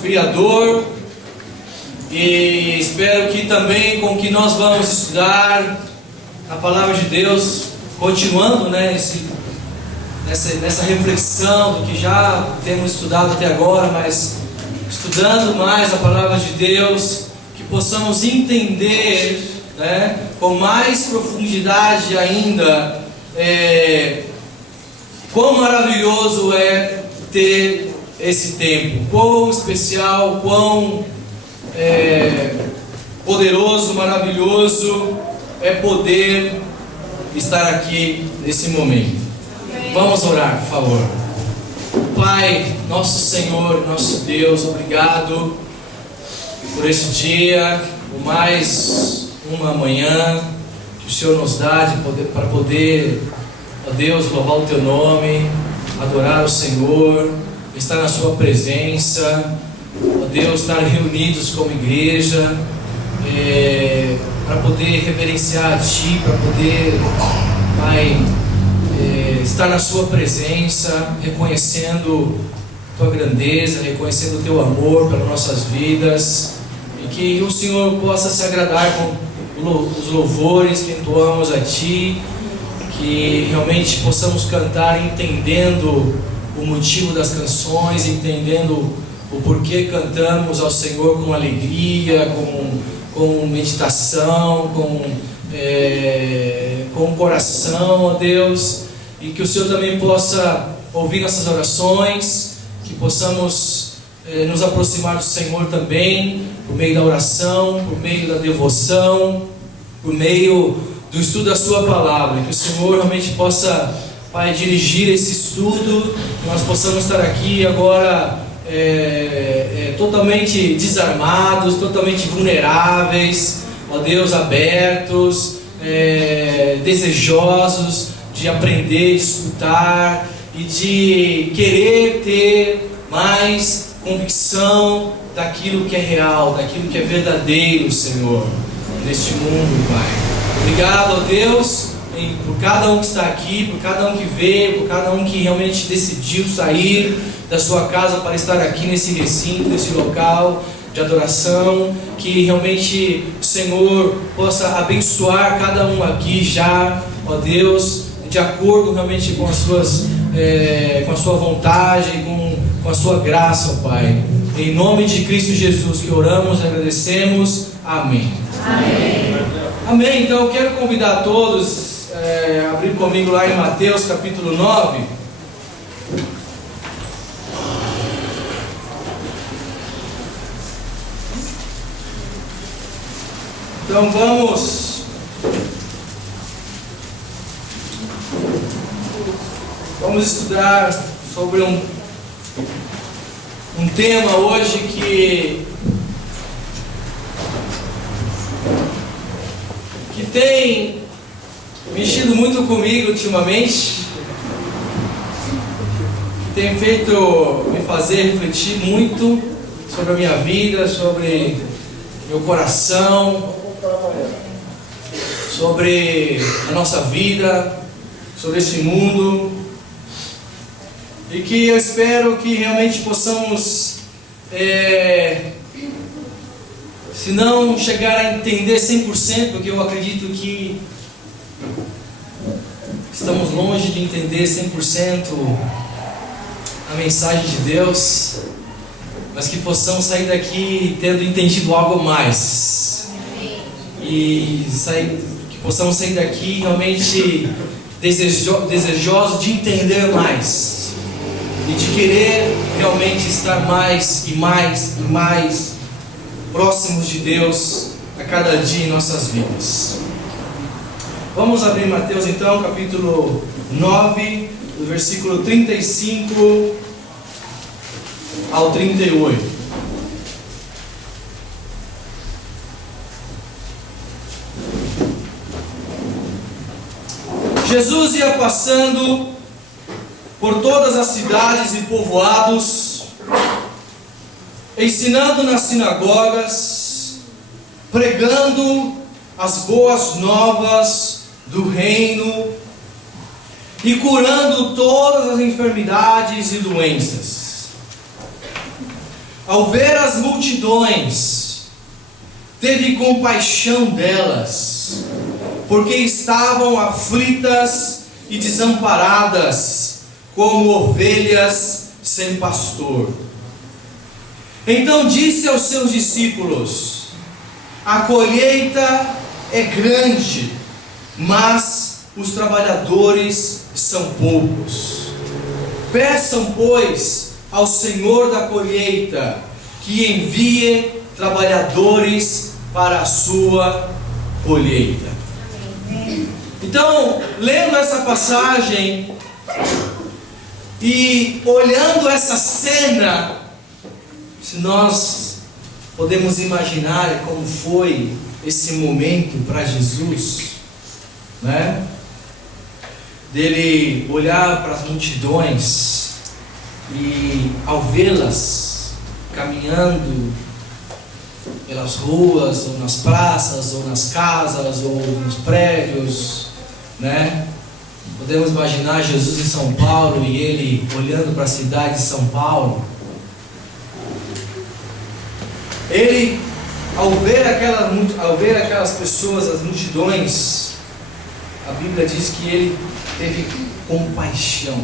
Criador, e espero que também com que nós vamos estudar a Palavra de Deus, continuando nessa reflexão do que já temos estudado até agora, mas estudando mais a Palavra de Deus, que possamos entender com mais profundidade ainda quão maravilhoso é ter esse tempo, quão especial, quão poderoso, maravilhoso é poder estar aqui nesse momento. Vamos orar, por favor. Pai, nosso Senhor, nosso Deus, obrigado por esse dia, por mais uma manhã que o Senhor nos dá para poder, ó Deus, louvar o Teu nome, adorar o Senhor, estar na Sua presença, ó Deus, estar reunidos como igreja, para poder reverenciar a Ti, para poder, Pai, estar na Sua presença, reconhecendo Tua grandeza, reconhecendo o Teu amor pelas nossas vidas, e que o Senhor possa se agradar com os louvores que entoamos a Ti, que realmente possamos cantar entendendo o motivo das canções, entendendo o porquê cantamos ao Senhor com alegria, com meditação, com coração, ó Deus, e que o Senhor também possa ouvir nossas orações, que possamos nos aproximar do Senhor também, por meio da oração, por meio da devoção, por meio do estudo da Sua Palavra, que o Senhor realmente possa, Pai, dirigir esse estudo, que nós possamos estar aqui agora totalmente desarmados, totalmente vulneráveis, ó Deus, abertos, desejosos de aprender, de escutar e de querer ter mais convicção daquilo que é real, daquilo que é verdadeiro, Senhor, neste mundo, Pai. Obrigado, ó Deus, por cada um que está aqui, por cada um que veio, por cada um que realmente decidiu sair da sua casa para estar aqui nesse recinto, nesse local de adoração, que realmente o Senhor possa abençoar cada um aqui já, ó Deus, de acordo realmente com com a sua vontade, com a sua graça, ó Pai. Em nome de Cristo Jesus que oramos e agradecemos. Amém. Amém. Amém. Então eu quero convidar todos a abrir comigo lá em Mateus capítulo 9. Então vamos estudar sobre um tema hoje que tem mexido muito comigo ultimamente, que tem feito me fazer refletir muito sobre a minha vida, sobre meu coração, sobre a nossa vida, sobre esse mundo, e que eu espero que realmente possamos, se não chegar a entender 100%, porque eu acredito que estamos longe de entender 100% a mensagem de Deus, mas que possamos sair daqui tendo entendido algo mais, e que possamos sair daqui realmente desejosos de entender mais, e de querer realmente estar mais e mais e mais próximos de Deus a cada dia em nossas vidas. Vamos abrir Mateus então, capítulo 9, do versículo 35 ao 38. Jesus ia passando por todas as cidades e povoados, ensinando nas sinagogas, pregando as boas novas do reino e curando todas as enfermidades e doenças. ao ver as multidões, teve compaixão delas, porque estavam aflitas e desamparadas, como ovelhas sem pastor. Então disse aos seus discípulos: a colheita é grande, mas os trabalhadores são poucos. Peçam, pois, ao Senhor da colheita que envie trabalhadores para a sua colheita. Então, lendo essa passagem e olhando essa cena, se nós podemos imaginar como foi esse momento para Jesus, né? Dele olhar para as multidões e, ao vê-las caminhando pelas ruas, ou nas praças, ou nas casas, ou nos prédios, né? Podemos imaginar Jesus em São Paulo e ele olhando para a cidade de São Paulo. Ele, ao ver aquelas pessoas, as multidões, a Bíblia diz que ele teve compaixão,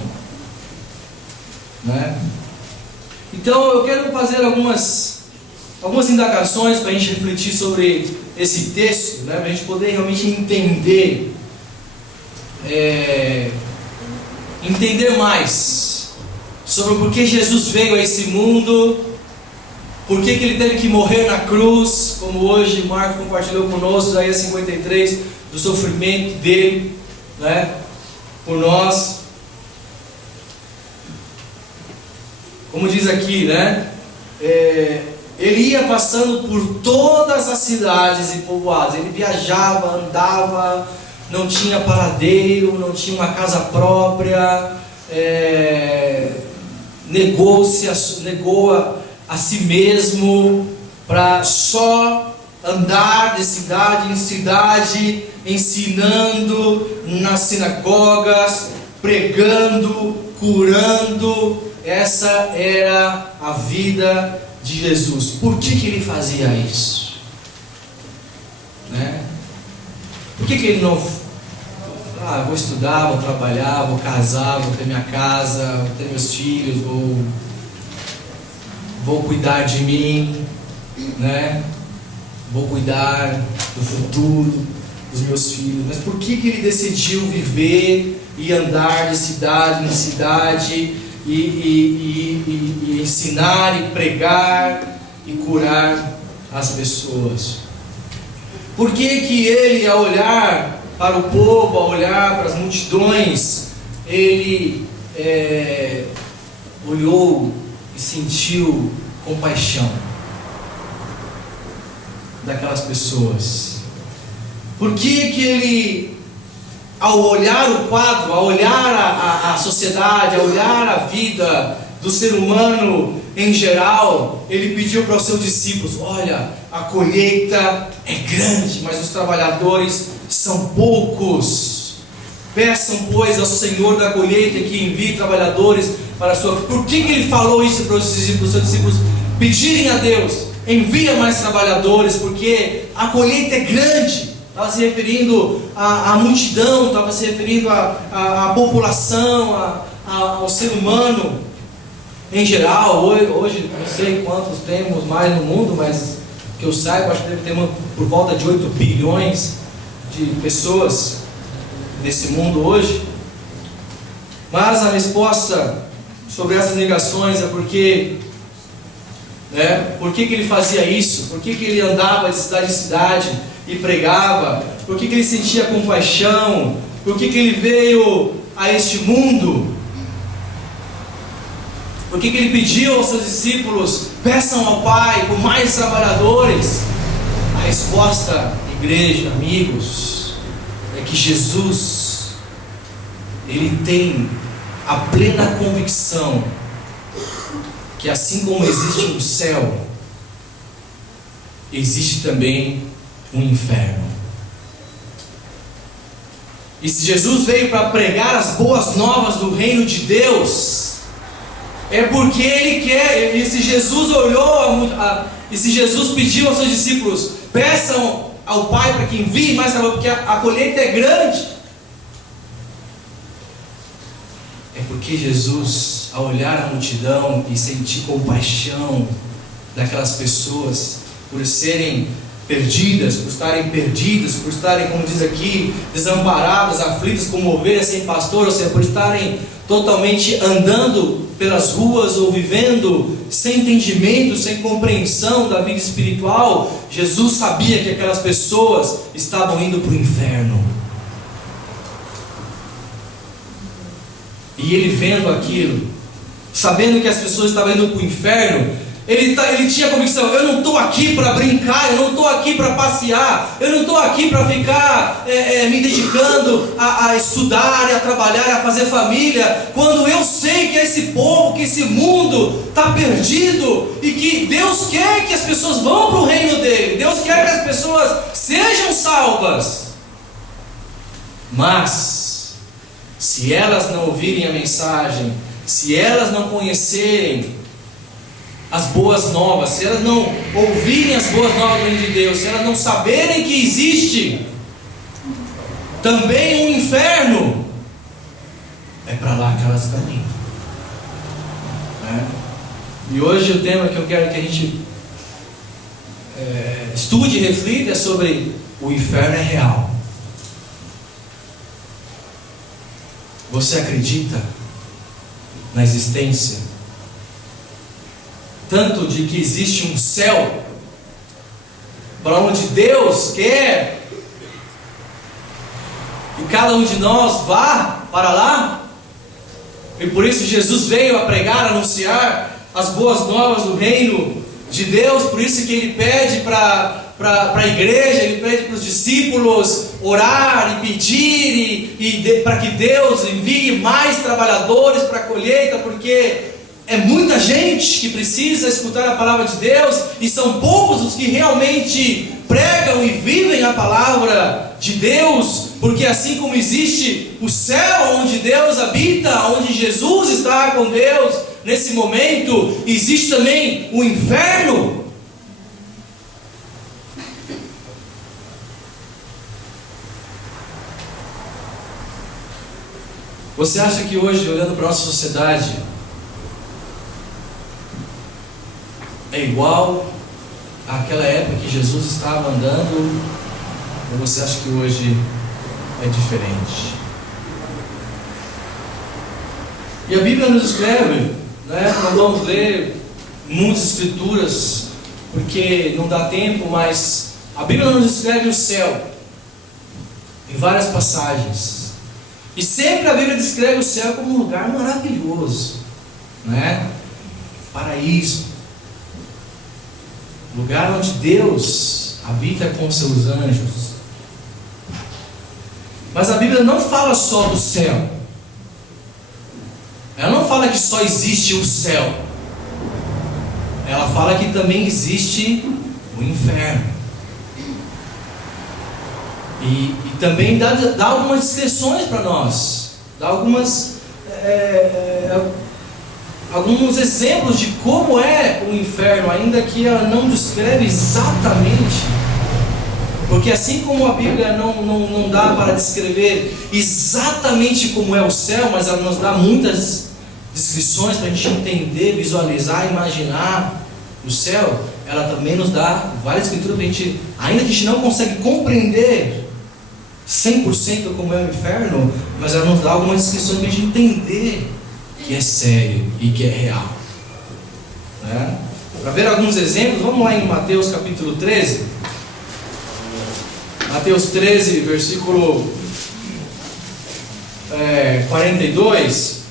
né? Então eu quero fazer algumas indagações para a gente refletir sobre esse texto, né? Para a gente poder realmente entender mais sobre por que Jesus veio a esse mundo, por que ele teve que morrer na cruz, como hoje Marco compartilhou conosco, Isaías 53, do sofrimento dele, né, por nós. Como diz aqui, né, ele ia passando por todas as cidades e povoados, ele viajava, andava, não tinha paradeiro, não tinha uma casa própria, negou a si mesmo para só andar de cidade em cidade, ensinando nas sinagogas, pregando, curando. Essa era a vida de Jesus. Por que ele fazia isso? Né? Por que ele não... vou estudar, vou trabalhar, vou casar, vou ter minha casa, vou ter meus filhos, vou cuidar de mim, né? Vou cuidar do futuro dos meus filhos. Mas por que ele decidiu viver e andar de cidade em cidade e ensinar e pregar e curar as pessoas? Por que ele, ao olhar para o povo, ao olhar para as multidões, ele olhou e sentiu compaixão daquelas pessoas? Por que ele, ao olhar o quadro, ao olhar a sociedade, ao olhar a vida do ser humano em geral, ele pediu para os seus discípulos: olha, a colheita é grande, mas os trabalhadores são poucos. Peçam, pois, ao Senhor da colheita que envie trabalhadores para a sua... Por que ele falou isso para os seus discípulos pedirem a Deus: envia mais trabalhadores, porque a colheita é grande? Estava se referindo à multidão, estava se referindo à população, ao ser humano em geral. Hoje não sei quantos temos mais no mundo, mas que eu saiba, acho que deve ter por volta de 8 bilhões de pessoas nesse mundo hoje. Mas a resposta sobre essas negações é porque, por que ele fazia isso? Por que ele andava de cidade em cidade e pregava? Por que ele sentia compaixão? Por que ele veio a este mundo? Por que ele pediu aos seus discípulos: peçam ao Pai por mais trabalhadores? A resposta, igreja, amigos, é que Jesus, ele tem a plena convicção que assim como existe um céu, existe também um inferno. E se Jesus veio para pregar as boas novas do reino de Deus, é porque Ele quer. E se Jesus olhou, e se Jesus pediu aos seus discípulos: peçam ao Pai para que envie mais trabalhadores, porque a colheita é grande. É porque Jesus, ao olhar a multidão e sentir compaixão daquelas pessoas, por serem perdidas, por estarem, como diz aqui, desamparadas, aflitas, como ovelhas sem pastor, ou seja, por estarem totalmente andando pelas ruas ou vivendo sem entendimento, sem compreensão da vida espiritual, Jesus sabia que aquelas pessoas estavam indo para o inferno. E Ele vendo aquilo, sabendo que as pessoas estavam indo para o inferno, Ele tinha a convicção: eu não estou aqui para brincar, eu não estou aqui para passear, eu não estou aqui para ficar me dedicando a estudar, a trabalhar, a fazer família, quando eu sei que esse povo, que esse mundo está perdido, e que Deus quer que as pessoas vão para o reino dele, Deus quer que as pessoas sejam salvas. Mas se elas não ouvirem a mensagem, se elas não conhecerem as boas novas, se elas não ouvirem as boas novas do reino de Deus, se elas não saberem que existe também um inferno, é para lá que elas estão indo. E hoje o tema que eu quero que a gente estude e reflita é sobre o inferno é real. Você acredita na existência tanto de que existe um céu para onde Deus quer que cada um de nós vá para lá? E por isso Jesus veio a pregar, a anunciar as boas novas do reino de Deus. Por isso que Ele pede para a igreja, Ele pede para os discípulos orar e pedir para que Deus envie mais trabalhadores para a colheita, porque é muita gente que precisa escutar a palavra de Deus, e são poucos os que realmente pregam e vivem a palavra de Deus, porque assim como existe o céu onde Deus habita, onde Jesus está com Deus nesse momento, existe também o inferno. Você acha que hoje, olhando para a nossa sociedade, é igual àquela época que Jesus estava andando, ou você acha que hoje é diferente? E a Bíblia nos escreve, não vamos ler muitas escrituras, porque não dá tempo, mas a Bíblia nos escreve o céu, em várias passagens. E sempre a Bíblia descreve o céu como um lugar maravilhoso, paraíso. Lugar onde Deus habita com seus anjos. Mas a Bíblia não fala só do céu. Ela não fala que só existe o céu. Ela fala que também existe o inferno. E também dá algumas descrições para nós. Dá alguns exemplos de como é o inferno, ainda que ela não descreve exatamente, porque assim como a Bíblia não dá para descrever exatamente como é o céu, mas ela nos dá muitas descrições para a gente entender, visualizar, imaginar o céu. Ela também nos dá várias escrituras para a gente, ainda que a gente não consegue compreender 100% como é o inferno, mas ela nos dá algumas descrições para a gente entender que é sério e que é real. Para ver alguns exemplos, vamos lá em Mateus capítulo 13. Mateus 13, versículo 42.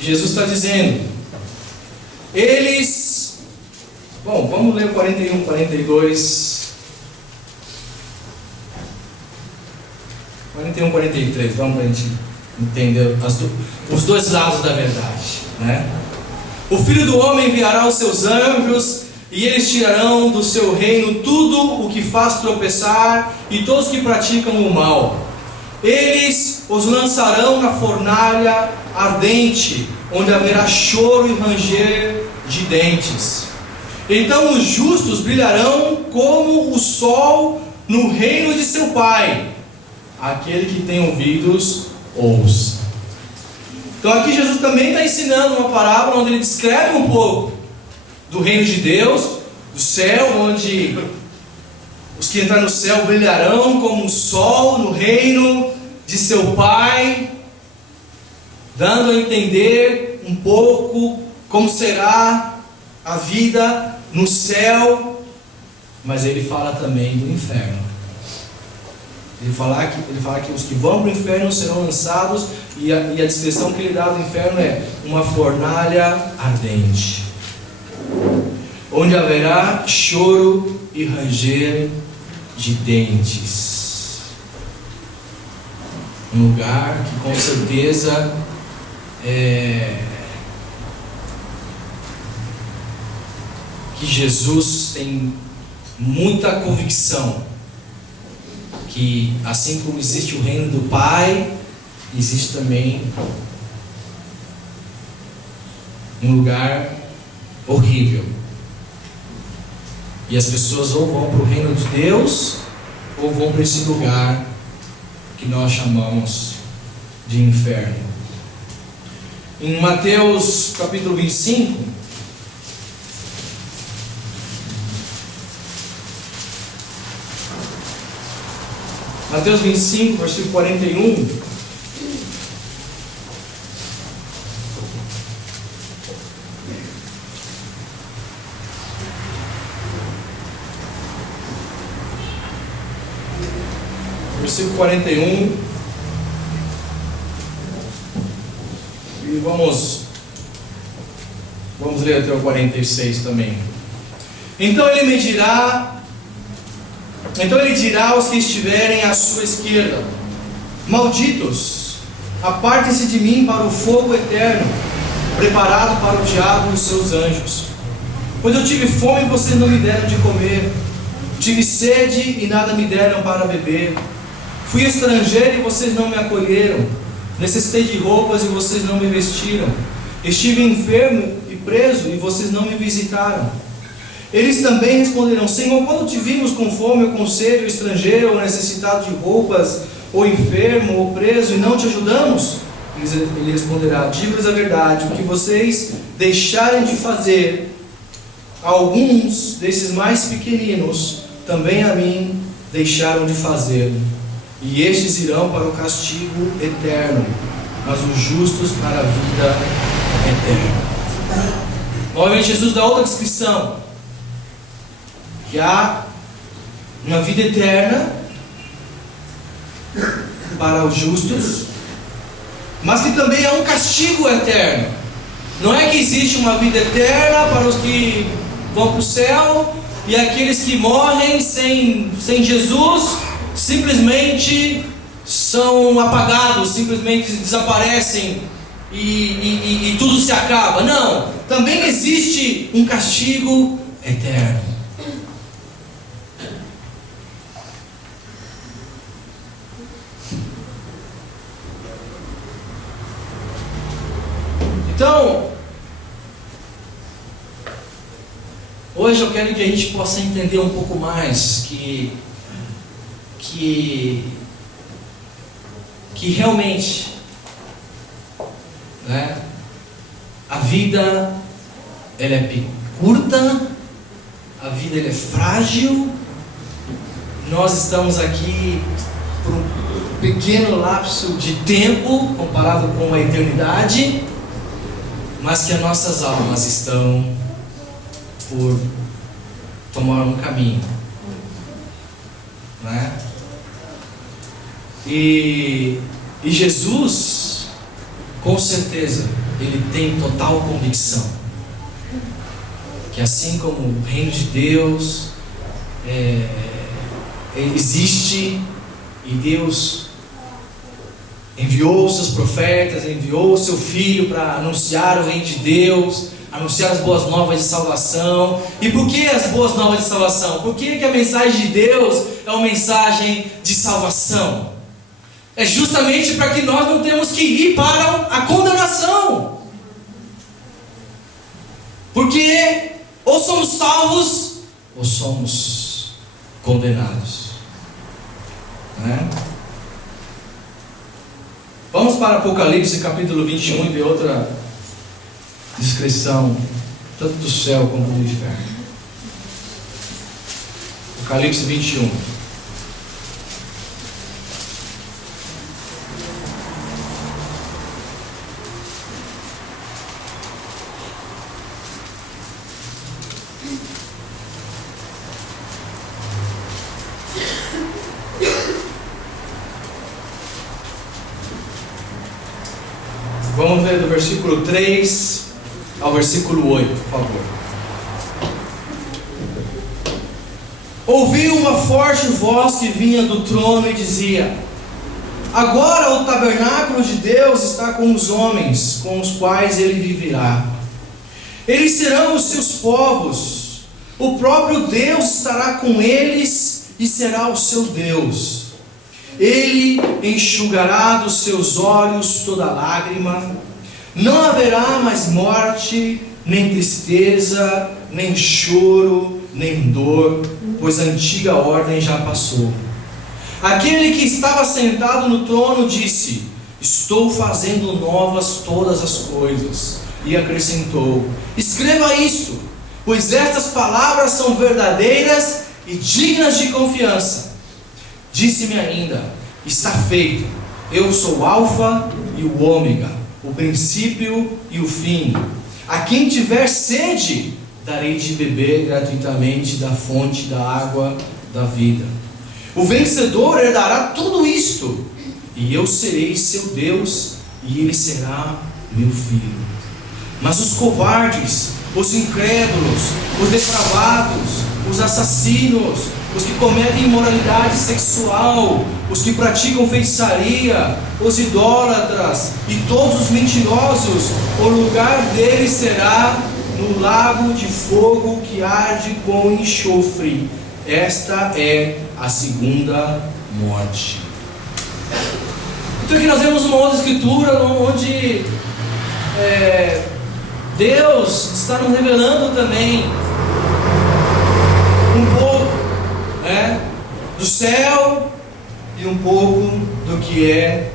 Jesus está dizendo, vamos ler 41, 42, 41, 43, vamos para a gente entender os dois lados da verdade, O Filho do Homem enviará os seus anjos, e eles tirarão do seu reino tudo o que faz tropeçar e todos que praticam o mal. Eles os lançarão na fornalha ardente, onde haverá choro e ranger de dentes. Então os justos brilharão como o sol no reino de seu Pai. Aquele que tem ouvidos, ouça. Então aqui Jesus também está ensinando uma parábola onde ele descreve um pouco do reino de Deus, do céu, onde os que entrarem no céu brilharão como um sol no reino de seu Pai, dando a entender um pouco como será a vida no céu. Mas ele fala também do inferno. Ele fala que os que vão para o inferno serão lançados, e a descrição que ele dá do inferno é uma fornalha ardente, onde haverá choro e ranger de dentes. Um lugar que com certeza que Jesus tem muita convicção que, assim como existe o reino do Pai, existe também um lugar horrível. E as pessoas ou vão para o reino de Deus, ou vão para esse lugar que nós chamamos de inferno. Em Mateus capítulo 25, Mateus 25, versículo 41. Versículo 41. E vamos ler até o 46 também. Então ele dirá aos que estiverem à sua esquerda: malditos, apartem-se de mim para o fogo eterno, preparado para o diabo e os seus anjos. Pois eu tive fome e vocês não me deram de comer, tive sede e nada me deram para beber, fui estrangeiro e vocês não me acolheram, necessitei de roupas e vocês não me vestiram, estive enfermo e preso e vocês não me visitaram. Eles também responderão: Senhor, quando te vimos com fome ou com sede, ou estrangeiro, ou necessitado de roupas, ou enfermo, ou preso, e não te ajudamos? Ele responderá: digo-lhes a verdade, o que vocês deixarem de fazer alguns desses mais pequeninos, também a mim deixaram de fazer. E estes irão para o castigo eterno, mas os justos para a vida eterna. Novamente Jesus dá outra descrição, que há uma vida eterna para os justos, mas que também há um castigo eterno. Não é que existe uma vida eterna para os que vão para o céu, e aqueles que morrem sem Jesus simplesmente são apagados, simplesmente desaparecem e tudo se acaba. Não, também existe um castigo eterno. Então, hoje eu quero que a gente possa entender um pouco mais que realmente, né, a vida ela é curta, a vida ela é frágil. Nós estamos aqui por um pequeno lapso de tempo comparado com a eternidade, mas que as nossas almas estão por tomar um caminho, né? E Jesus, com certeza, ele tem total convicção que assim como o reino de Deus existe, e Deus enviou os seus profetas, enviou o seu Filho para anunciar o reino de Deus, anunciar as boas novas de salvação. E por que as boas novas de salvação? Por que a mensagem de Deus é uma mensagem de salvação? É justamente para que nós não tenhamos que ir para a condenação. Porque ou somos salvos ou somos condenados, né? Vamos para Apocalipse capítulo 21 e ver outra descrição, tanto do céu como do inferno. Apocalipse 21. Vamos ver do versículo 3 ao versículo 8, por favor. Ouvi uma forte voz que vinha do trono e dizia: agora o tabernáculo de Deus está com os homens, com os quais ele viverá. Eles serão os seus povos. O próprio Deus estará com eles e será o seu Deus. Ele enxugará dos seus olhos toda lágrima. Não haverá mais morte, nem tristeza, nem choro, nem dor, pois a antiga ordem já passou. Aquele que estava sentado no trono disse: estou fazendo novas todas as coisas. E acrescentou: escreva isto, pois estas palavras são verdadeiras e dignas de confiança. Disse-me ainda: está feito. Eu sou o Alfa e o Ômega, o princípio e o fim. A quem tiver sede, darei de beber gratuitamente da fonte da água da vida. O vencedor herdará tudo isto, e eu serei seu Deus, e ele será meu filho. Mas os covardes, os incrédulos, os depravados, os assassinos, os que cometem imoralidade sexual, os que praticam feitiçaria, os idólatras e todos os mentirosos, o lugar deles será no lago de fogo que arde com enxofre. Esta é a segunda morte. Então aqui nós vemos uma outra escritura onde Deus está nos revelando também um pouco, né, do céu e um pouco do que é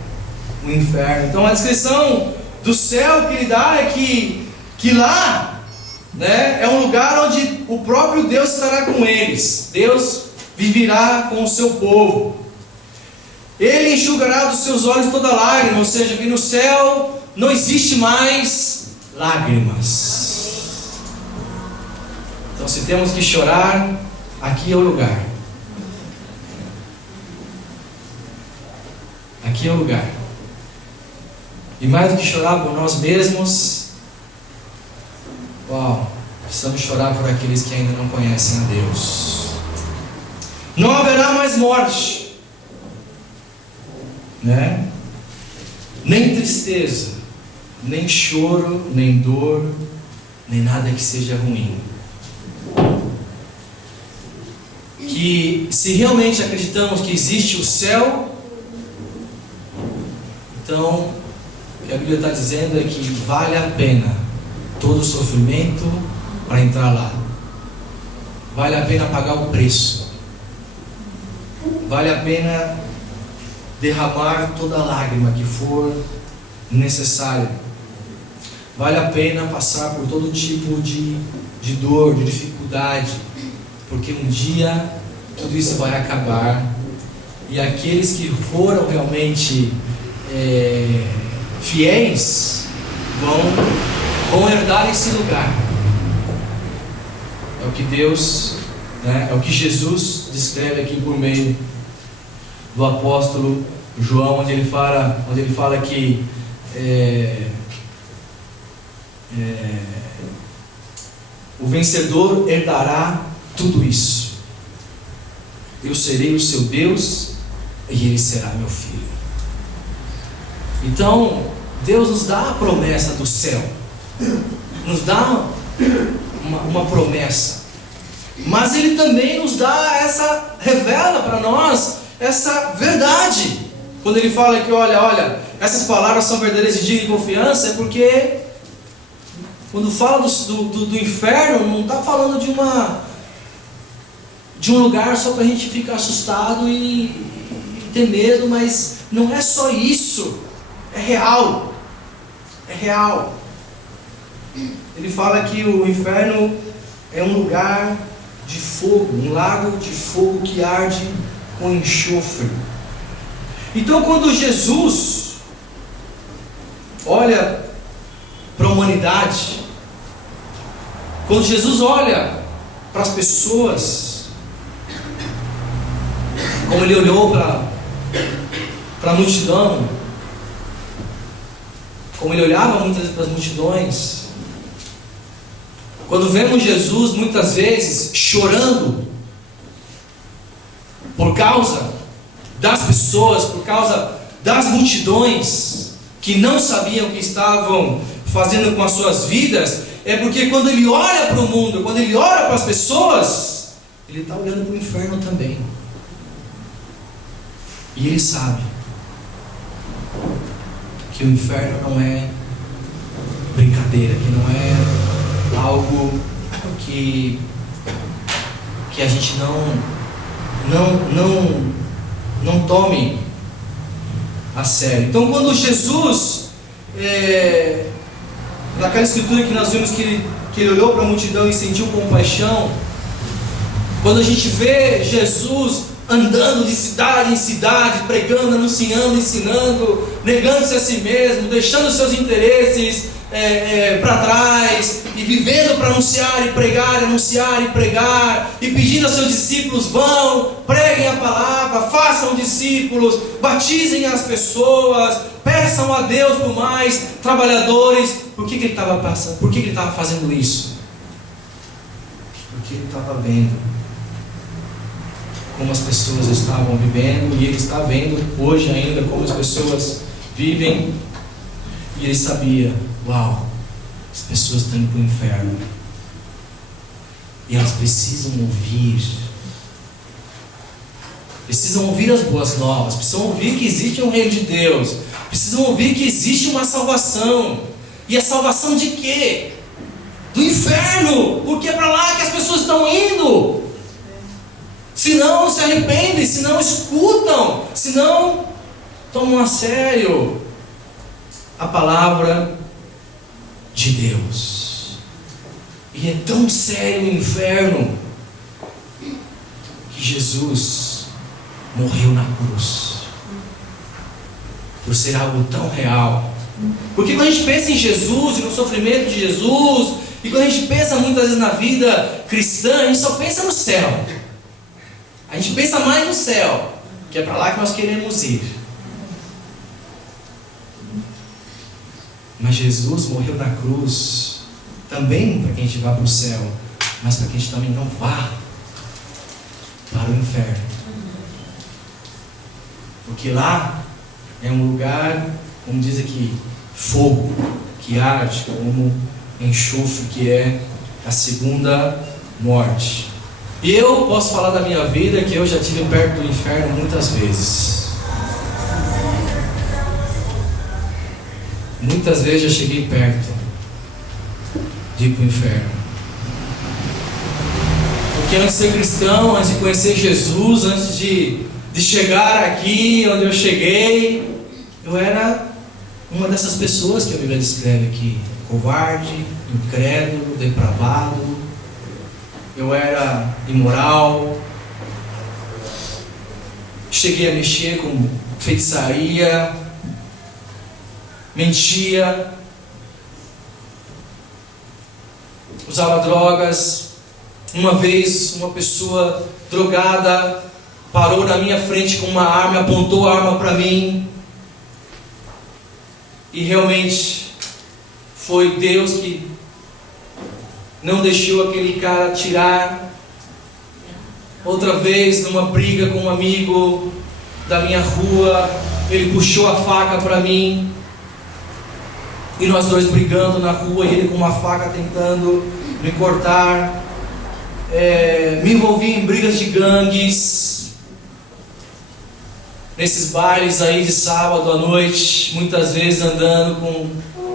o inferno. Então a descrição do céu que ele dá é que lá, né, é um lugar onde o próprio Deus estará com eles. Deus viverá com o seu povo. Ele enxugará dos seus olhos toda lágrima, ou seja, que no céu não existe mais lágrimas. Então, se temos que chorar, aqui é o lugar. Aqui é o lugar. E mais do que chorar por nós mesmos, precisamos chorar por aqueles que ainda não conhecem a Deus. Não haverá mais morte, né? Nem tristeza, nem choro, nem dor, nem nada que seja ruim. Que se realmente acreditamos que existe o céu, então o que a Bíblia está dizendo é que vale a pena todo o sofrimento para entrar lá. Vale a pena pagar o preço. Vale a pena derramar toda a lágrima que for necessário. Vale a pena passar por todo tipo de dor, de dificuldade, porque um dia tudo isso vai acabar, e aqueles que foram realmente fiéis vão herdar esse lugar. É o que Deus, né, é o que Jesus descreve aqui por meio do apóstolo João, onde ele fala que o vencedor herdará tudo isso. Eu serei o seu Deus e ele será meu filho. Então Deus nos dá a promessa do céu. nos dá uma promessa, mas Ele também nos dá revela para nós essa verdade. Quando Ele fala que, olha, essas palavras são verdadeiras e dignas de confiança, é porque quando fala do inferno, não está falando de um lugar só para a gente ficar assustado e ter medo, mas não é só isso, é real. É real. Ele fala que o inferno é um lugar de fogo, um lago de fogo que arde com enxofre. Então, quando Jesus olha para a humanidade, quando Jesus olha para as pessoas, como Ele olhou para a multidão, como Ele olhava muitas vezes para as multidões, quando vemos Jesus muitas vezes chorando por causa das pessoas, por causa das multidões que não sabiam o que estavam fazendo com as suas vidas, é porque quando Ele olha para o mundo, quando Ele olha para as pessoas, Ele está olhando para o inferno também. E Ele sabe que o inferno não é brincadeira, que não é algo que a gente não tome a sério. Então, quando Jesus, naquela escritura que nós vimos que ele olhou para a multidão e sentiu compaixão, quando a gente vê Jesus andando de cidade em cidade, pregando, anunciando, ensinando, negando-se a si mesmo, deixando seus interesses para trás, e vivendo para anunciar e pregar, e pedindo aos seus discípulos: vão, preguem a palavra, façam discípulos, batizem as pessoas, peçam a Deus por mais trabalhadores. Por que ele estava passando? Por que ele estava fazendo isso? Porque ele estava vendo como as pessoas estavam vivendo, e ele está vendo hoje ainda como as pessoas vivem, e ele sabia: uau, as pessoas estão indo para o inferno, e elas precisam ouvir as boas novas, precisam ouvir que existe um reino de Deus, precisam ouvir que existe uma salvação. E a salvação de quê? Do inferno, porque é para lá que as pessoas estão indo. Se não se arrependem, se não escutam, se não tomam a sério a palavra de Deus. E é tão sério o inferno que Jesus morreu na cruz, por ser algo tão real. Porque quando a gente pensa em Jesus e no sofrimento de Jesus, e quando a gente pensa muitas vezes na vida cristã, a gente só pensa no céu. A gente pensa mais no céu, que é para lá que nós queremos ir. Mas Jesus morreu na cruz também para que a gente vá para o céu, mas para que a gente também não vá para o inferno. Porque lá é um lugar, como diz aqui, fogo que arde como enxofre, que é a segunda morte. E eu posso falar da minha vida que eu já estive perto do inferno muitas vezes. Muitas vezes já cheguei perto de ir para o inferno. Porque antes de ser cristão, antes de conhecer Jesus, antes de chegar aqui onde eu cheguei, eu era uma dessas pessoas que a Bíblia descreve aqui: covarde, incrédulo, depravado. Eu era imoral, cheguei a mexer com feitiçaria, mentia, usava drogas. Uma vez uma pessoa drogada parou na minha frente com uma arma, apontou a arma para mim, e realmente foi Deus que não deixou aquele cara atirar. Outra vez, numa briga com um amigo da minha rua, ele puxou a faca para mim. e nós dois brigando na rua, e ele com uma faca tentando me cortar. Me envolvi em brigas de gangues, nesses bailes aí de sábado à noite, muitas vezes andando com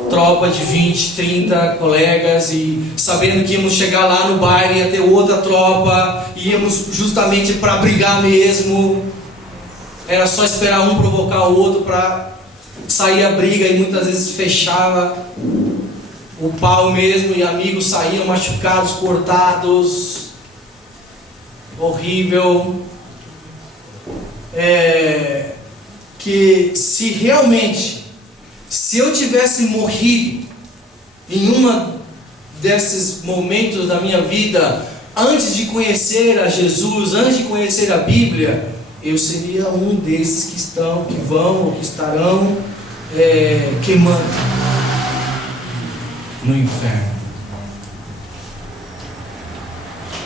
tropa de 20, 30 colegas, e sabendo que íamos chegar lá no baile, ia ter outra tropa, e íamos justamente para brigar mesmo. Era só esperar um provocar o outro para sair a briga, e muitas vezes fechava o pau mesmo, e amigos saíam machucados, cortados. Horrível. Que se eu tivesse morrido em um desses momentos da minha vida, antes de conhecer a Jesus, antes de conhecer a Bíblia, eu seria um desses que vão ou que estarão queimando no inferno.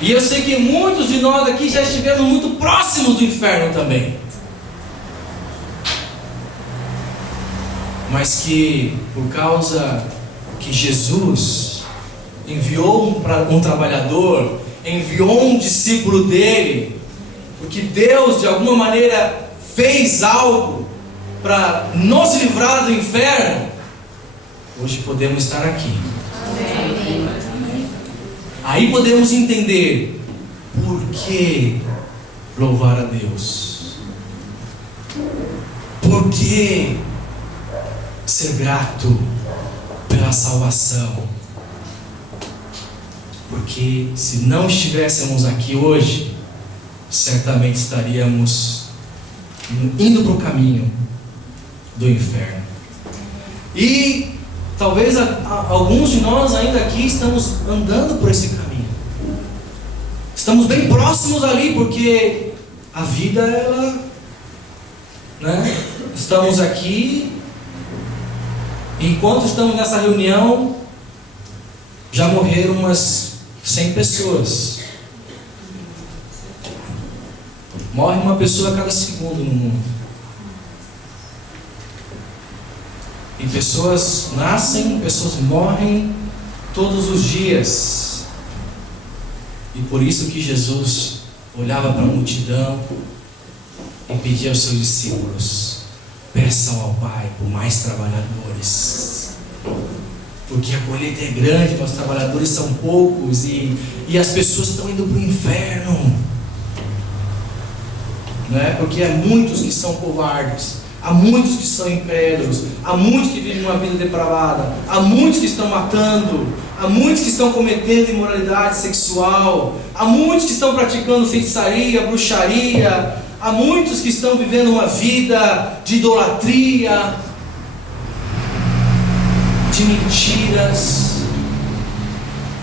E eu sei que muitos de nós aqui já estiveram muito próximos do inferno também. Mas que por causa que Jesus enviou um trabalhador, enviou um discípulo dele, porque Deus de alguma maneira fez algo para nos livrar do inferno, hoje podemos estar aqui. Amém. Aí podemos entender por que louvar a Deus, por que ser grato pela salvação, porque se não estivéssemos aqui hoje, certamente estaríamos indo para o caminho do inferno. E talvez alguns de nós ainda aqui estamos andando por esse caminho. Estamos bem próximos ali, porque a vida, estamos aqui, e enquanto estamos nessa reunião, já morreram umas 100 pessoas. Morre uma pessoa a cada segundo no mundo. E pessoas nascem, pessoas morrem todos os dias. E por isso que Jesus olhava para a multidão e pedia aos seus discípulos: peçam ao Pai por mais trabalhadores, porque a colheita é grande, mas os trabalhadores são poucos, e as pessoas estão indo para o inferno, porque há muitos que são covardes, há muitos que são incrédulos, há muitos que vivem uma vida depravada, há muitos que estão matando, há muitos que estão cometendo imoralidade sexual, há muitos que estão praticando feitiçaria, bruxaria, há muitos que estão vivendo uma vida de idolatria, de mentiras.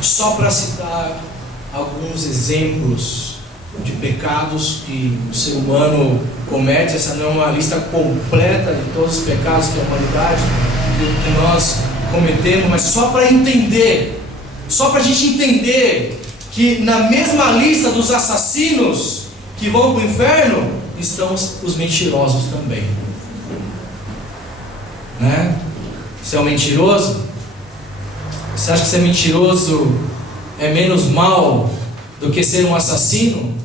Só para citar alguns exemplos de pecados que o ser humano comete. Essa não é uma lista completa de todos os pecados que a humanidade, que nós cometemos, mas só para entender, só para a gente entender que na mesma lista dos assassinos que vão para o inferno estão os mentirosos também, Você é um mentiroso? Você acha que ser mentiroso é menos mal do que ser um assassino?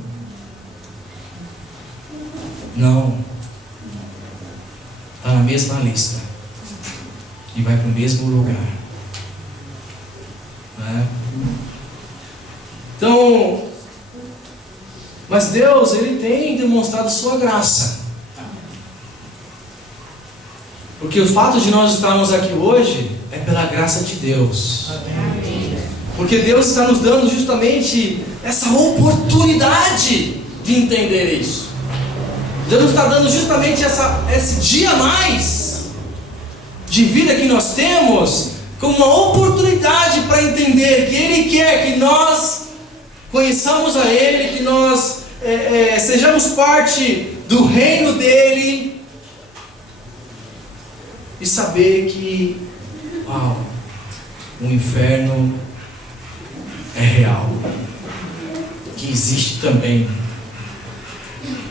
Não. Está na mesma lista e vai para o mesmo lugar, Então, mas Deus, Ele tem demonstrado sua graça, porque o fato de nós estarmos aqui hoje é pela graça de Deus. Porque Deus está nos dando justamente essa oportunidade de entender isso. Deus nos está dando justamente esse dia a mais de vida que nós temos, como uma oportunidade para entender que Ele quer que nós conheçamos a Ele, que nós sejamos parte do reino dEle, e saber que o inferno é real, que existe também.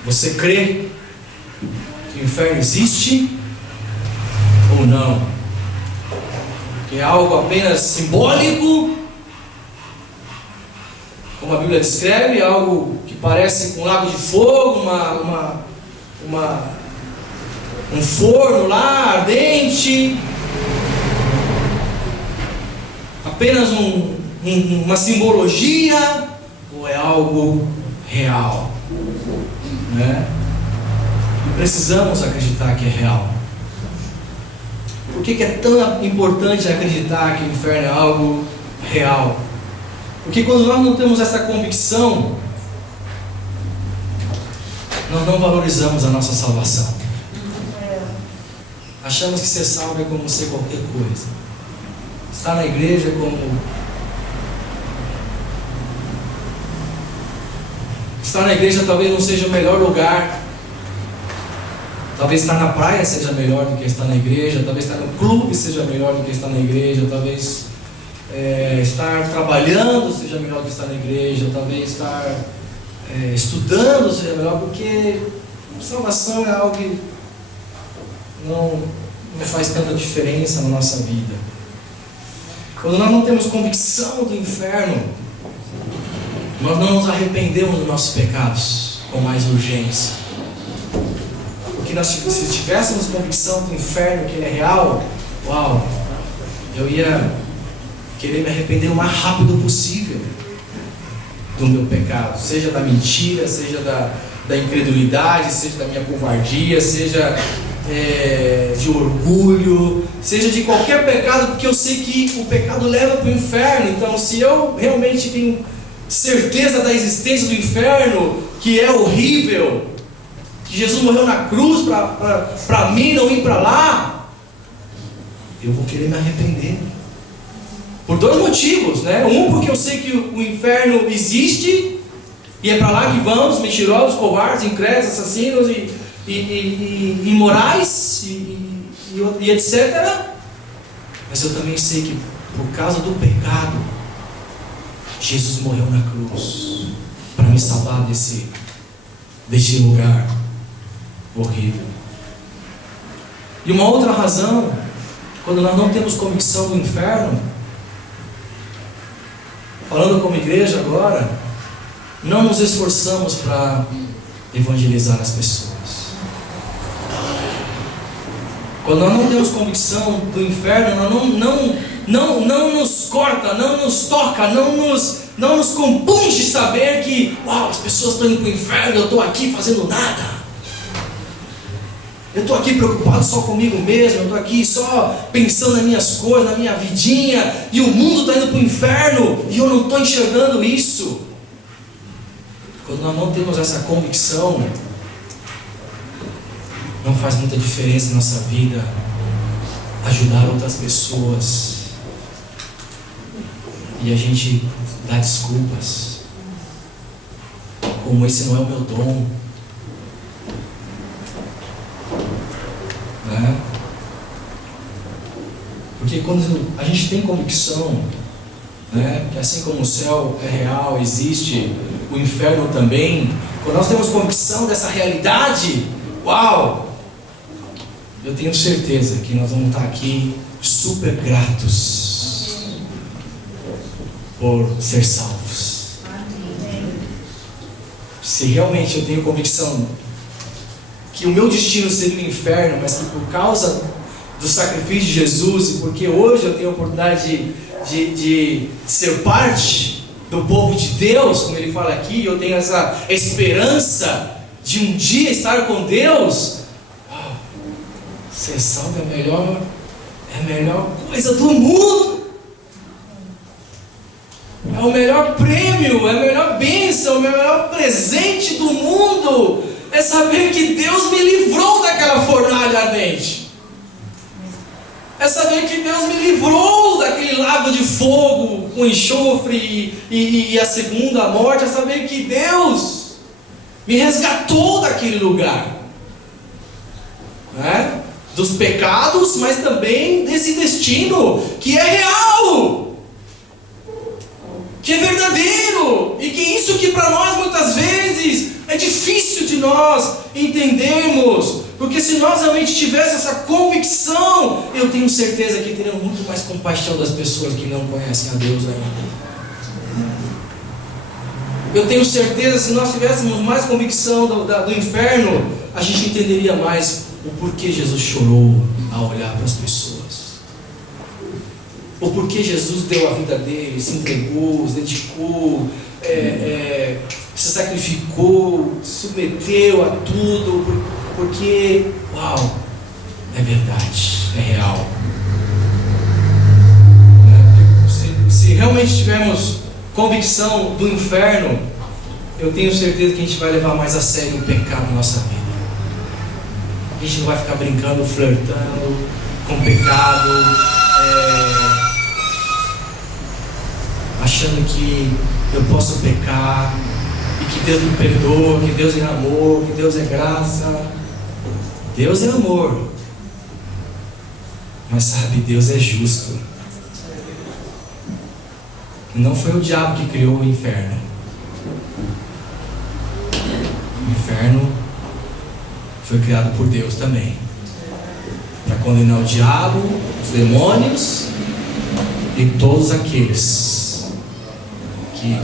Você crê que o inferno existe ou não? que é algo apenas simbólico, como a Bíblia descreve, algo que parece com um lago de fogo, um forno lá ardente, apenas uma simbologia, ou é algo real, né? E precisamos acreditar que é real. Por que é tão importante acreditar que o inferno é algo real? Porque quando nós não temos essa convicção, nós não valorizamos a nossa salvação. Achamos que ser salvo é como ser qualquer coisa. Estar na igreja é como... Estar na igreja talvez não seja o melhor lugar. Talvez estar na praia seja melhor do que estar na igreja. Talvez estar no clube seja melhor do que estar na igreja. Talvez estar trabalhando seja melhor do que estar na igreja. Talvez estar estudando seja melhor, porque salvação é algo que não faz tanta diferença na nossa vida. Quando nós não temos convicção do inferno, nós não nos arrependemos dos nossos pecados com mais urgência. Porque se tivéssemos convicção do inferno, que ele é real, uau, eu ia querer me arrepender o mais rápido possível do meu pecado, seja da mentira, seja da incredulidade, seja da minha covardia, seja de orgulho, seja de qualquer pecado, porque eu sei que o pecado leva para o inferno. Então, se eu realmente tenho certeza da existência do inferno, que é horrível, que Jesus morreu na cruz para mim não ir para lá, eu vou querer me arrepender. Por dois motivos, né? Um, porque eu sei que o inferno existe e é para lá que vamos, mentirosos, covardes, incrédulos, assassinos e imorais e etc. Mas eu também sei que por causa do pecado, Jesus morreu na cruz para me salvar desse lugar horrível. E uma outra razão, quando nós não temos convicção do inferno, falando como igreja agora, não nos esforçamos para evangelizar as pessoas. Quando nós não temos convicção do inferno, não nos corta, não nos toca, não nos compunge saber que, uau, as pessoas estão indo para o inferno, eu estou aqui fazendo nada. Eu estou aqui preocupado só comigo mesmo, eu estou aqui só pensando nas minhas coisas, na minha vidinha, e o mundo está indo para o inferno, e eu não estou enxergando isso. Quando nós não temos essa convicção, não faz muita diferença na nossa vida ajudar outras pessoas, e a gente dá desculpas, como esse não é o meu dom, né? Porque quando a gente tem convicção, né, que assim como o céu é real, existe o inferno também, quando nós temos convicção dessa realidade, uau, eu tenho certeza que nós vamos estar aqui super gratos por ser salvos. Se realmente eu tenho convicção que o meu destino seria o inferno, mas que por causa do sacrifício de Jesus, e porque hoje eu tenho a oportunidade de ser parte do povo de Deus, como ele fala aqui, eu tenho essa esperança de um dia estar com Deus, ser salvo é a melhor coisa do mundo, é o melhor prêmio, é a melhor bênção, é o melhor presente do mundo, é saber que Deus me livrou daquela fornalha ardente, é saber que Deus me livrou daquele lago de fogo com enxofre e a segunda morte, é saber que Deus me resgatou daquele lugar, né? Dos pecados, mas também desse destino que é real, que é verdadeiro, e que isso que para nós muitas vezes é difícil de nós entendermos, porque se nós realmente tivéssemos essa convicção, eu tenho certeza que teremos muito mais compaixão das pessoas que não conhecem a Deus ainda. Eu tenho certeza, se nós tivéssemos mais convicção do inferno, a gente entenderia mais o porquê Jesus chorou ao olhar para as pessoas. O porquê Jesus deu a vida dele, se entregou, se dedicou, se sacrificou, se submeteu a tudo, porque, uau, é verdade, é real. Se realmente tivermos convicção do inferno, eu tenho certeza que a gente vai levar mais a sério o pecado na nossa vida. A gente não vai ficar brincando, flertando com o pecado, achando que eu posso pecar e que Deus me perdoa, que Deus é amor, que Deus é graça. Deus é amor, mas sabe, Deus é justo. Não foi o diabo que criou o inferno. O inferno foi criado por Deus também, para condenar o diabo, os demônios e todos aqueles que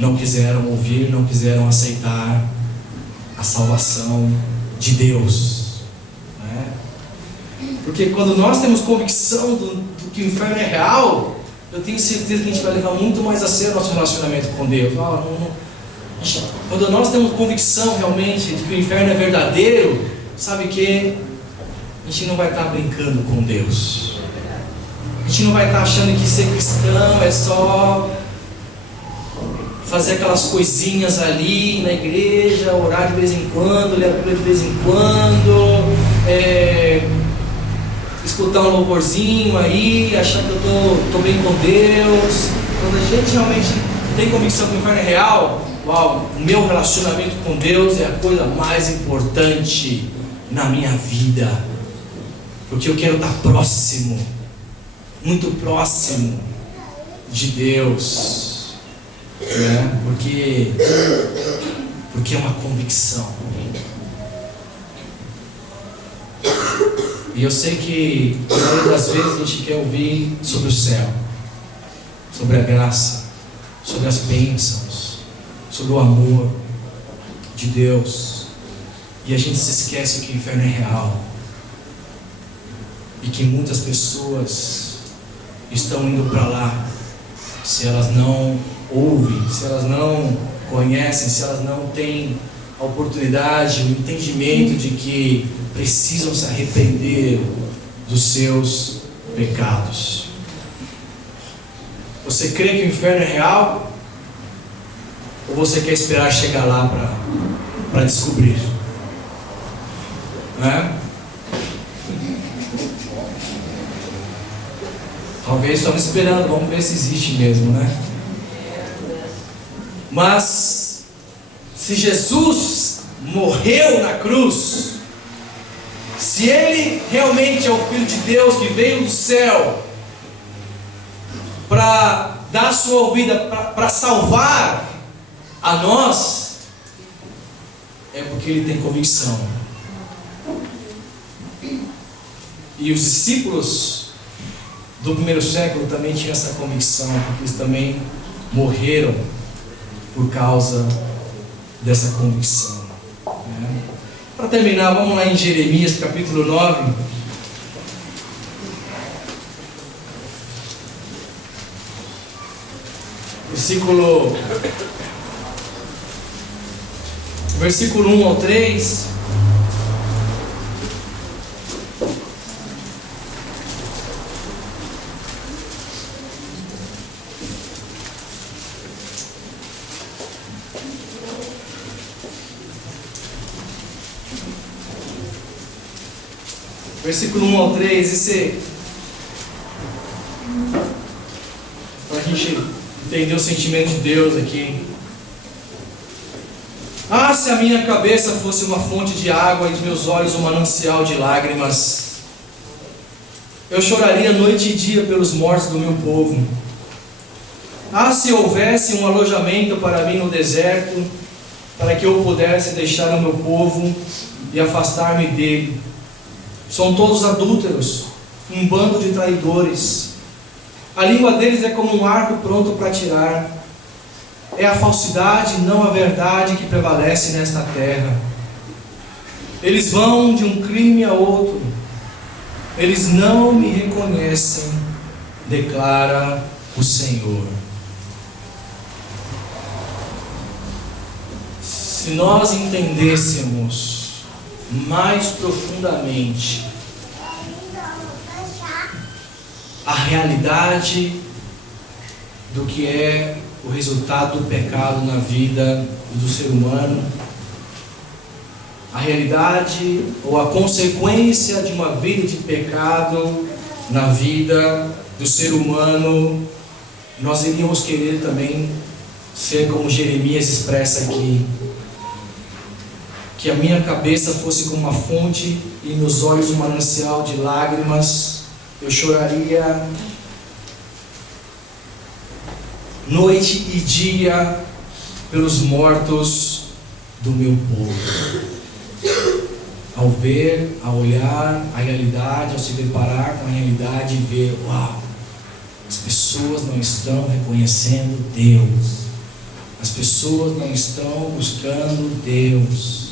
não quiseram ouvir, não quiseram aceitar a salvação de Deus, né? Porque quando nós temos convicção do que o inferno é real, eu tenho certeza que a gente vai levar muito mais a sério o nosso relacionamento com Deus. Quando nós temos convicção realmente de que o inferno é verdadeiro, sabe que a gente não vai estar brincando com Deus. A gente não vai estar achando que ser cristão é só fazer aquelas coisinhas ali na igreja, orar de vez em quando, ler a Bíblia de vez em quando, escutar um louvorzinho aí, achar que eu estou bem com Deus. Quando a gente realmente tem convicção que o inferno é real, uau, o meu relacionamento com Deus é a coisa mais importante na minha vida, porque eu quero estar próximo, muito próximo de Deus, né? Porque é uma convicção. E eu sei que na maioria das vezes a gente quer ouvir sobre o céu, sobre a graça, sobre as bênçãos, sobre o amor de Deus. E a gente se esquece que o inferno é real. E que muitas pessoas estão indo para lá, se elas não ouvem, se elas não conhecem, se elas não têm a oportunidade, o entendimento de que precisam se arrepender dos seus pecados. Você crê que o inferno é real? Ou você quer esperar chegar lá para descobrir? Né? Talvez estamos esperando, vamos ver se existe mesmo, né? Mas se Jesus morreu na cruz, se Ele realmente é o Filho de Deus que veio do céu para dar a sua vida, para salvar a nós, é porque Ele tem convicção. E os discípulos do primeiro século também tinham essa convicção, porque eles também morreram por causa dessa convicção, né? Para terminar, vamos lá em Jeremias capítulo 9. Versículo 1 ao 3. Versículo 1 ao 3, para a gente entender o sentimento de Deus aqui. Ah, se a minha cabeça fosse uma fonte de água e os meus olhos um manancial de lágrimas, eu choraria noite e dia pelos mortos do meu povo. Ah, se houvesse um alojamento para mim no deserto, para que eu pudesse deixar o meu povo e afastar-me dele. São todos adúlteros, um bando de traidores. A língua deles é como um arco pronto para atirar. É a falsidade, não a verdade, que prevalece nesta terra. Eles vão de um crime a outro. Eles não me reconhecem, declara o Senhor. Se nós entendêssemos mais profundamente a realidade do que é o resultado do pecado na vida do ser humano, a realidade ou a consequência de uma vida de pecado na vida do ser humano, nós iríamos querer também ser como Jeremias expressa aqui: que a minha cabeça fosse como uma fonte e nos olhos um manancial de lágrimas. Eu choraria noite e dia pelos mortos do meu povo. Ao ver, ao olhar a realidade, ao se deparar com a realidade e ver, uau, as pessoas não estão reconhecendo Deus. As pessoas não estão buscando Deus.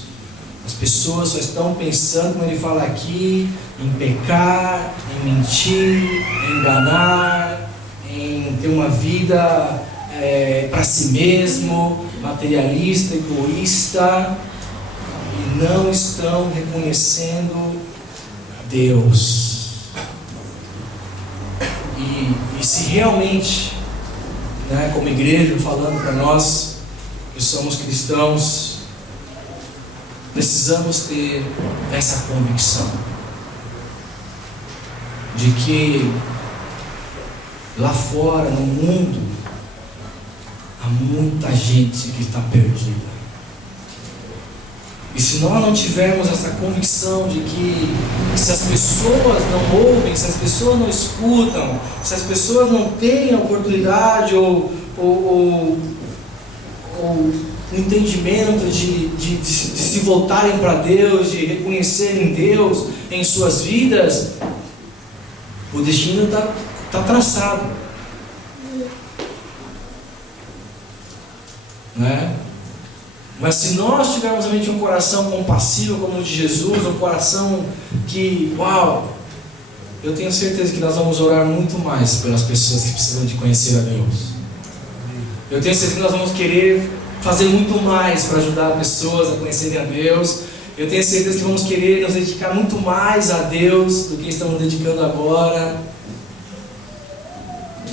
As pessoas só estão pensando, como ele fala aqui, em pecar, em mentir, em enganar, em ter uma vida para si mesmo, materialista, egoísta, e não estão reconhecendo Deus. E se realmente, como igreja, falando para nós que somos cristãos, precisamos ter essa convicção de que lá fora, no mundo, há muita gente que está perdida. E se nós não tivermos essa convicção de que se as pessoas não ouvem, se as pessoas não escutam, se as pessoas não têm a oportunidade ou entendimento de se voltarem para Deus, de reconhecerem Deus em suas vidas, o destino está traçado, né? Mas se nós tivermos realmente um coração compassivo como o de Jesus, um coração que, uau, eu tenho certeza que nós vamos orar muito mais pelas pessoas que precisam de conhecer a Deus. Eu tenho certeza que nós vamos querer fazer muito mais para ajudar pessoas a conhecerem a Deus. Eu tenho certeza que vamos querer nos dedicar muito mais a Deus do que estamos dedicando agora.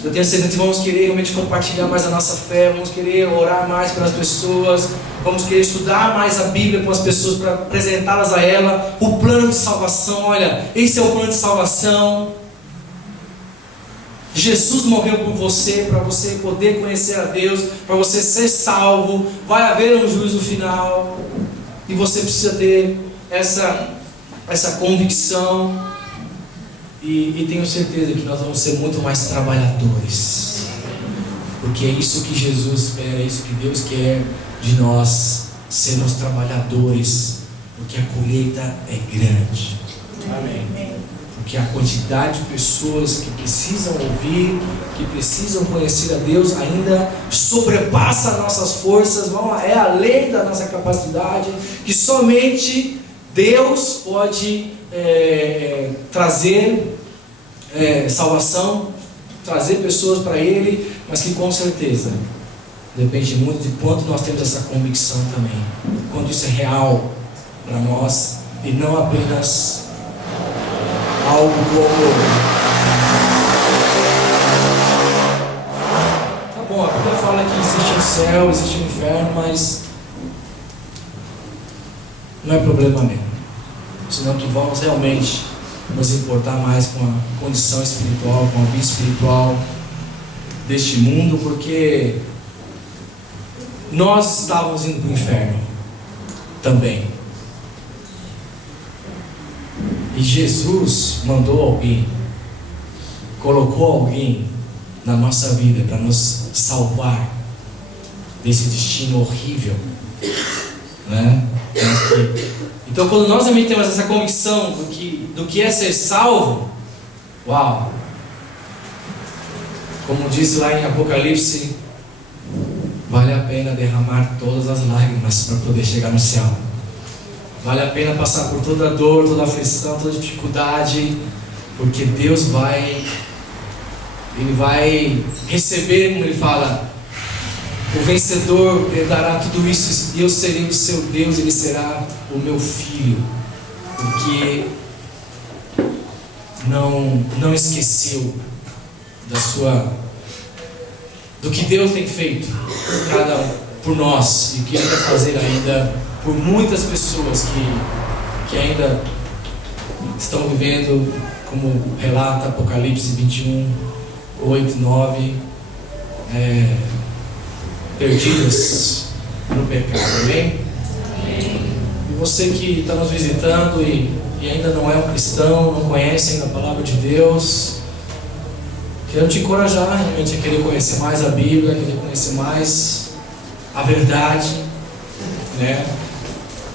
Eu tenho certeza que vamos querer realmente compartilhar mais a nossa fé, vamos querer orar mais pelas pessoas, vamos querer estudar mais a Bíblia com as pessoas para apresentá-las a ela, o plano de salvação. Olha, esse é o plano de salvação. Jesus morreu por você, para você poder conhecer a Deus, para você ser salvo. Vai haver um juízo final e você precisa ter essa convicção. E tenho certeza que nós vamos ser muito mais trabalhadores, porque é isso que Jesus espera, é isso que Deus quer de nós, sermos trabalhadores, porque a colheita é grande. Amém. Porque a quantidade de pessoas que precisam ouvir, que precisam conhecer a Deus, ainda sobrepassa nossas forças, é além da nossa capacidade, que somente Deus pode trazer salvação, trazer pessoas para Ele, mas que com certeza depende muito de quanto nós temos essa convicção também, quanto isso é real para nós e não apenas algo como tá bom, a Bíblia fala que existe o céu, existe o inferno, mas não é problema mesmo, senão que vamos realmente nos importar mais com a condição espiritual, com a vida espiritual deste mundo, porque nós estávamos indo para o inferno também. E Jesus mandou alguém, colocou alguém na nossa vida para nos salvar desse destino horrível, né? Então, quando nós também temos essa convicção do que é ser salvo, uau! Como diz lá em Apocalipse, vale a pena derramar todas as lágrimas para poder chegar no céu. Vale a pena passar por toda a dor, toda a aflição, toda a dificuldade, porque Deus vai receber, como Ele fala, o vencedor herdará tudo isso, e eu serei o seu Deus, ele será o meu filho, porque não esqueceu do que Deus tem feito por nós, e o que Ele quer fazer ainda por muitas pessoas que ainda estão vivendo, como relata Apocalipse 21, 8, 9, perdidas no pecado, amém? E você que está nos visitando e ainda não é um cristão, não conhece ainda a palavra de Deus, quero te encorajar realmente a querer conhecer mais a Bíblia, a querer conhecer mais a verdade, né?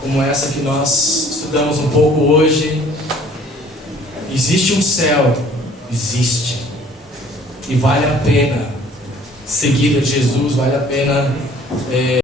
Como essa que nós estudamos um pouco hoje. Existe um céu, existe, e vale a pena seguir a Jesus, vale a pena